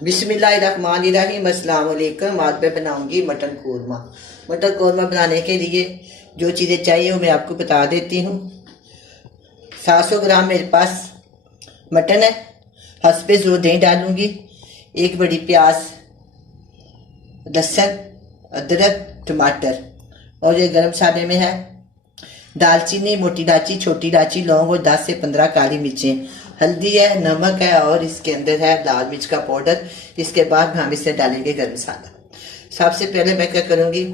बिस्मिल्लाहिर्रहमानिर्रहीम। अस्सलाम वालेकुम। आज मैं बनाऊंगी मटन कौरमा। मटन कौरमा बनाने के लिए जो चीज़ें चाहिए वो मैं आपको बता देती हूँ। 700 ग्राम मेरे पास मटन है। हस्बे ज़रूरत दही डालूंगी। एक बड़ी प्याज, लहसुन, अदरक, टमाटर। और ये गरम मसाले में है दालचीनी, मोटी इलायची, छोटी इलायची, लौंग और 10 से 15 काली मिर्चें। हल्दी है, नमक है और इसके अंदर है लाल मिर्च का पाउडर। इसके बाद हम इससे डालेंगे गरम मसाला। सबसे पहले मैं क्या करूँगी,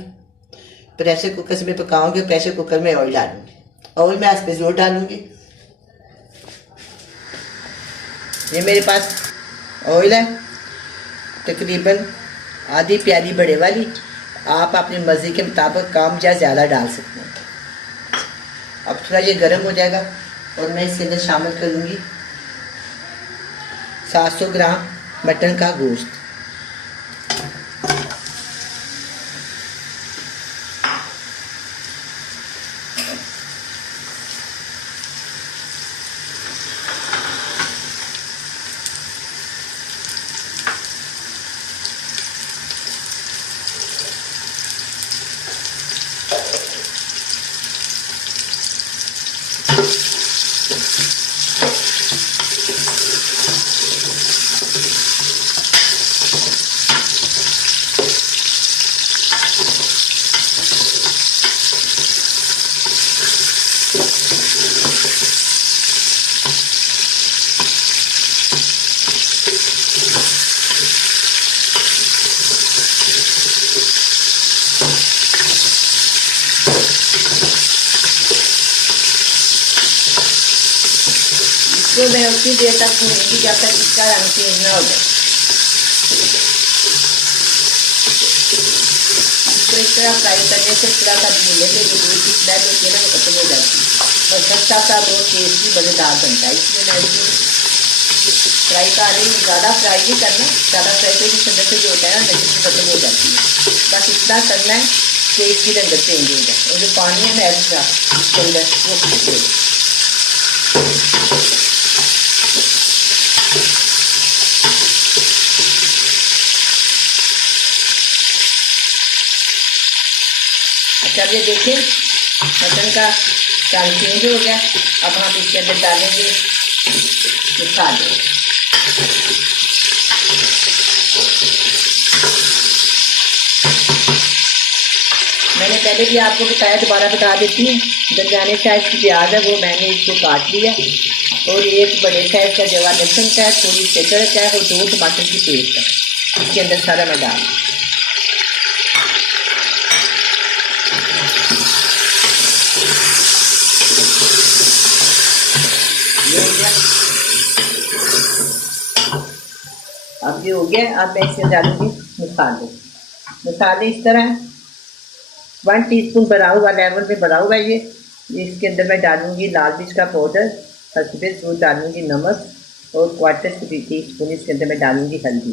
प्रेशर कुकर से मैं पकाऊंगी। प्रेशर कुकर में ऑयल डालूंगी। ऑयल में इस पे जोर डालूंगी। ये मेरे पास ऑयल है तकरीबन आधी प्याली बड़े वाली। आप अपनी मर्जी के मुताबिक कम या ज़्यादा डाल सकते हैं। अब थोड़ा ये गर्म हो जाएगा और मैं इसके अंदर शामिल करूँगी 700 ग्राम मटन का गोश्त। इसको मैं उतनी देर तक भूनूंगी जब तक इसका रंग चेंज ना हो जाए। इसको इस तरह फ्राई करने से थोड़ा सा भूनने से जो दूध की स्मेल होती है ना वो खत्म हो जाती है और सस्ता सा बहुत टेस्टी मज़ेदार बनता है। इसलिए मैं इसको फ्राई कर रही हूँ। ज़्यादा फ्राई नहीं करना, ज़्यादा फ्राई तो इसके अंदर से जो होता है ना नजर खत्म हो जाती है। बस इतना करना है कि इसकी रंगत चेंज हो जाए और जो पानी है ना एक्स्ट्रा इसके अंदर वो खींचे। अच्छा, ये देखें मटन का रंग चेंज हो गया। अब हम इसके अंदर डालेंगे मसाले। मैंने पहले भी आपको बताया, दोबारा बता देती हूँ। दरमियाने साइज की प्याज है वो मैंने इसको काट लिया और एक बड़े साइज का जवा लहसुन का है, थोड़ी सी अदरक है और 2 टमाटर की पेस्ट है। इसके अंदर सारा मैं डाल अब ये हो गया। अब मैं इसमें डालूंगी मसाले। मसाले इस तरह 1 टीस्पून भरा हुआ, लेमन में भरा हुआ ये। इसके अंदर मैं डालूंगी लाल मिर्च का पाउडर, हल्दी दूध डालूंगी, नमक और 1/4 टीस्पून इसके अंदर मैं डालूंगी हल्दी।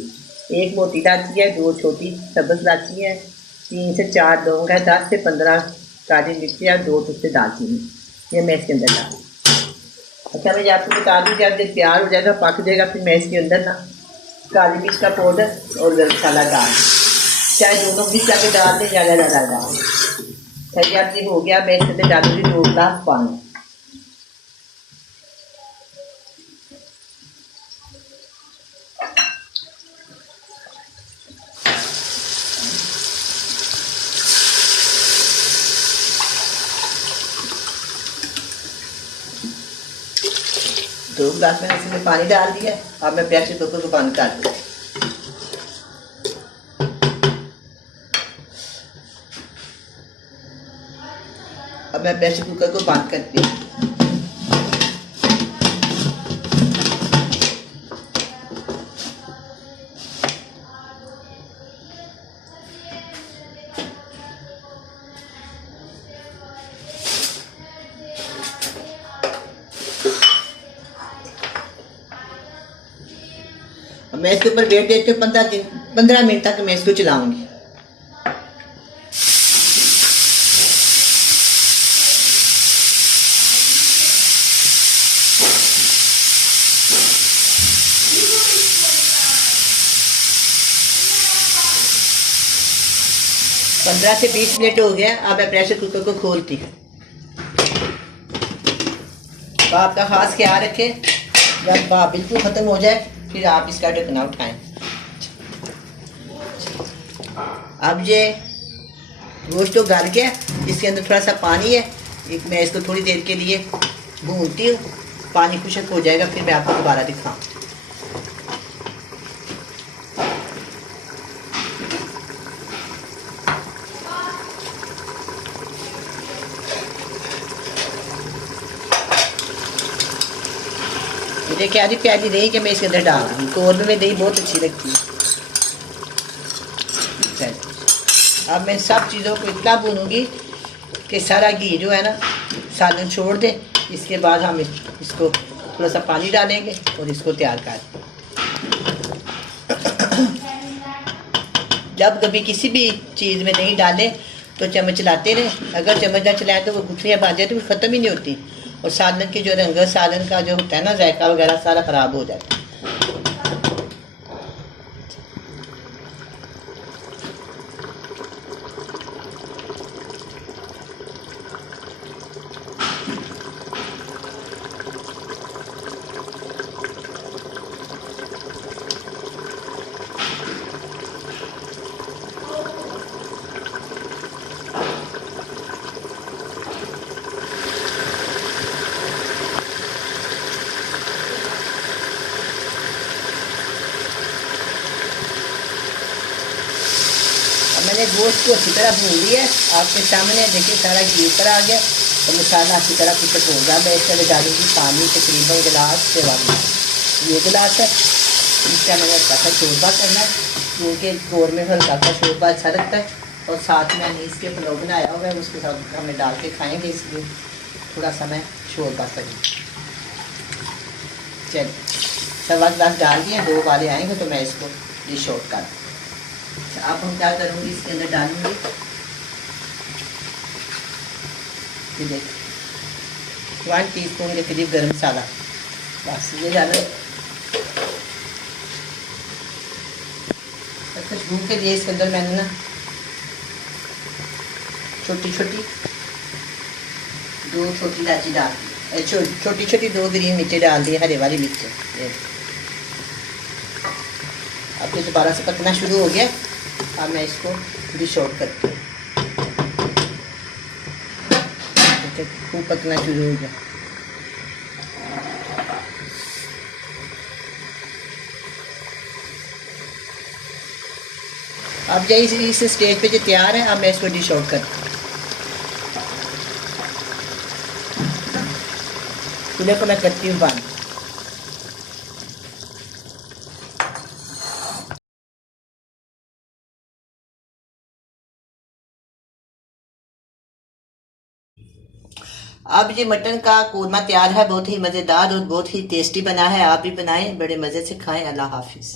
1 मोटी इलायची है, 2 छोटी सब्ज़ इलायची है, 3 से 4 लौंग है, 10 से 15 काली मिर्ची है, 2 टुकड़े दालचीनी। ये मैं इसके अंदर डालूँ। अच्छा, मैं आपको बता दूँ जब ये तैयार हो जाएगा, पक जाएगा, फिर मैं इसके अंदर ना काली मिर्च का पाउडर और गरम मसाला डाल, चाहे दोनों मिर्च आके डाल दें, ज़्यादा ज़्यादा डाल। सही अब ये हो गया। मैं इसके अंदर डालूंगी 2 गिलास पानी। दो गिलास मैंने इसमें पानी डाल दिया। अब मैं प्रेशर कुकर को बंद कर दूँ। अब मैं प्रेशर कुकर को बंद करती हूँ। मैं इसके ऊपर वेट देती हूँ 15 मिनट तक मैं इसको चलाऊंगी। 15 से 20 मिनट हो गया। अब मैं प्रेशर कुकर को खोलती हूँ। तो आपका खास ख्याल रखें, जब भाप बिल्कुल ख़त्म हो जाए फिर आप इसका ढक्कना उठाएं। अब ये गोश्त तो गल गया, इसके अंदर थोड़ा सा पानी है। एक मैं इसको थोड़ी देर के लिए भूनती हूँ, पानी खुशक हो जाएगा फिर मैं आपको दोबारा दिखाऊँ। मुझे क्या जी प्याजी दही कि मैं इसके अंदर डाल दूँ। कौरमे में दही बहुत अच्छी लगती है। चलिए अब मैं सब चीज़ों को इतना भूनूंगी कि सारा घी जो है ना सालन छोड़ दे। इसके बाद हम इसको थोड़ा सा पानी डालेंगे और इसको तैयार कर। जब कभी किसी भी चीज़ में दही डालें तो चम्मच चलाते रहें। अगर चम्मच ना चलाएं तो वो गुठलियाँ बांध जाए तो फिर ख़त्म ही नहीं होती और सालन की जो रंग सालन का जो होता है ना जायका वगैरह सारा ख़राब हो जाता है। मैंने गोश्त को अच्छी तरह भून लिया है। आपके सामने देखिए सारा घी ऊपर आ गया और मसाला अच्छी तरह कुछ हो गया। मैं इस तरह डालूंगी पानी तकरीबन गिलास से वाली, ये गिलास है। इसका मैंने हल्का सा शोरबा करना है क्योंकि गोर में हल्का सा शोरबा अच्छा लगता है। और साथ में अनीस के पुलाव बनाया हुआ है, उसके साथ हमें डाल के खाएँगे, इसलिए थोड़ा सा मैं शोरबा करूँगी। चलिए सवा गिलास डाल दिए, 2 वाले आएँगे तो मैं इसको डिश आउट कर दूँ। अब हम क्या करूँगी, इसके अंदर डालूंगी ये देखिए 1 टीस्पून के करीब गरम मसाला, बस ये डालो। खुशबू के लिए इसके अंदर मैंने ना छोटी छोटी 2 छोटी इलायची डाल दी, छोटी छोटी 2 ग्रीन मिर्ची डाल दी, हरे वाली मिर्ची। अब ये दोबारा से पकना शुरू हो गया। अब मैं इसको डिश आउट करती हूँ। खूब पकना शुरू हो गया। अब जैसे इस स्टेज पे जो तैयार है, अब मैं इसको डिश आउट करती हूँ। चूल्हे को मैं करती हूँ बंद। अब ये मटन का कोरमा तैयार है, बहुत ही मज़ेदार और बहुत ही टेस्टी बना है। आप भी बनाएं, बड़े मज़े से खाएं। अल्लाह हाफिज़।